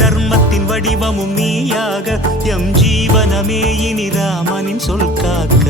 தர்மத்தின் வடிவமும் நீயாக எம் ஜீவனமே இனி ராமனின் சொல் காக்க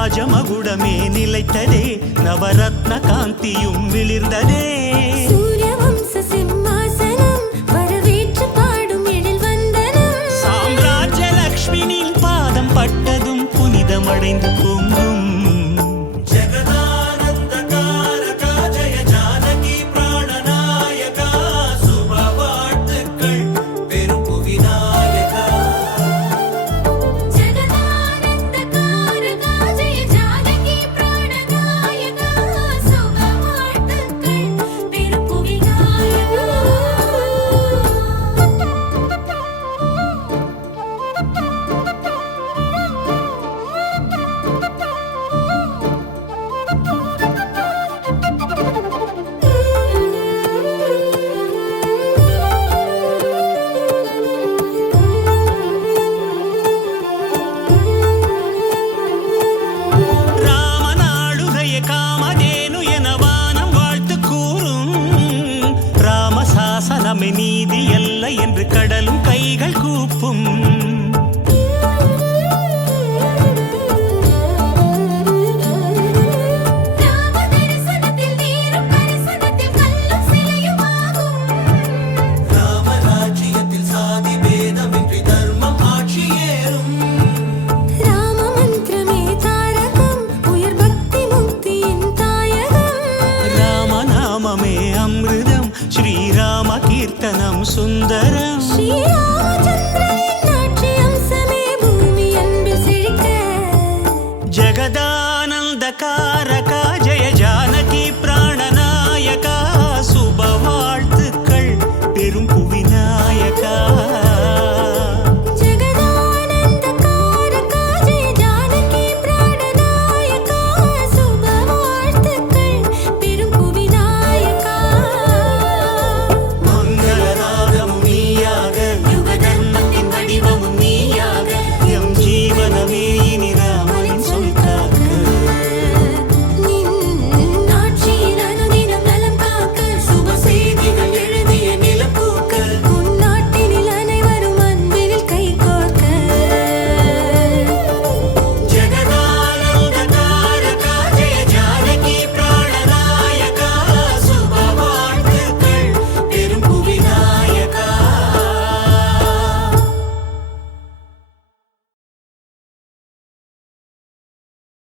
ராஜமகுடமே நிலைத்ததே நவரத்ன காந்தியும் விளிர்ந்ததே சூரியவம்ச சிம்மாசனம் வரவேற்று பாடும் எழில் வந்தனம் சாம்ராஜ்ய லக்ஷ்மியின் பாதம் பட்டதும் புனிதமடைந்து பொங்கும் நீதி அல்ல என்று கடலும் கைகள் கூப்பும் ராமராஜ்யத்தில் சாதி பேதமின்றி தர்மம் ஆட்சியேறும் ராம மந்திரமே தாரகம் உயர் பக்தி முக்தியின் தாயகம் ராமநாமமே அமிர்தம் ஸ்ரீராம கீர்த்தனம் சுந்தரம் ஸ்ரீராமச்சந்திரனின் ஆட்சி அம்சமே பூமி அன்பில் செழிக்க ஜகதானந்த காரகா ஜெய ஜானகி பிராணநாயகா சுப வாழ்த்துக்கள் பெரும்